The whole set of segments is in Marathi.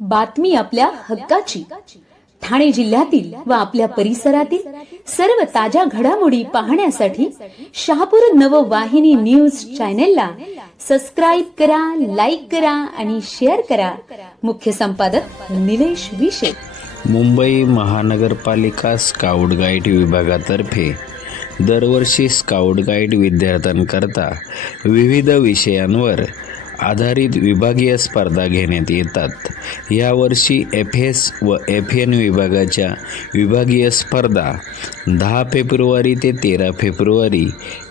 बातमी आपल्या हक्काची. ठाणे जिल्ह्यातील व आपल्या परिसरातील सर्व ताज्या घडामोडी पाहण्यासाठी शहापूर नववाहिनी न्यूज चॅनेलला सबस्क्राईब करा लाईक करा आणि शेअर करा. मुख्य संपादक निलेश विशे. मुंबई महानगरपालिका स्काउट गाईड विभागातर्फे दरवर्षी स्काउट गाईड विद्यार्थ्यांकरता विविध विषयांवर आधारित विभागीय स्पर्धा घेण्यात येतात. यावर्षी एफ एस व एफ एन विभागाच्या विभागीय स्पर्धा दहा फेब्रुवारी ते तेरा फेब्रुवारी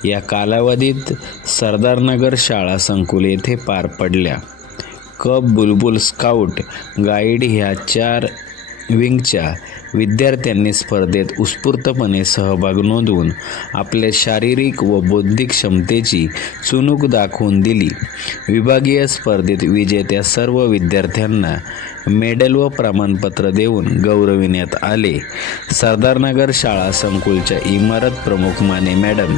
या कालावधीत सरदारनगर शाळा संकुल येथे पार पडल्या. कप बुलबुल स्काउट गाईड ह्या चार विंगच्या विद्यार्थ्यांनी स्पर्धेत उत्स्फूर्तपणे सहभाग नोंदवून आपल्या शारीरिक व बौद्धिक क्षमतेची चुणूक दाखवून दिली. विभागीय स्पर्धेत विजेत्या सर्व विद्यार्थ्यांना मेडल व प्रमाणपत्र देऊन गौरविण्यात आले. सरदारनगर शाळा संकुलच्या इमारत प्रमुख माने मॅडम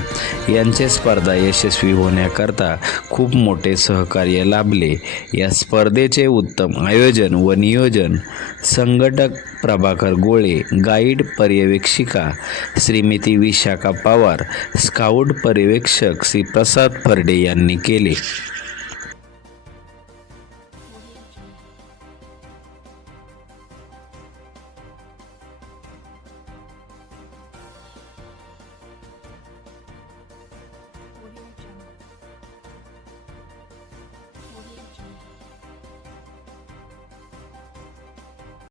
यांचे स्पर्धा यशस्वी होण्याकरता खूप मोठे सहकार्य लाभले. या स्पर्धेचे उत्तम आयोजन व नियोजन संघटक प्रभाकर गोळे गाईड पर्यवेक्षिका श्रीमती विशाखा पवार स्काउट पर्यवेक्षक श्री प्रसाद फर्डे यांनी केले.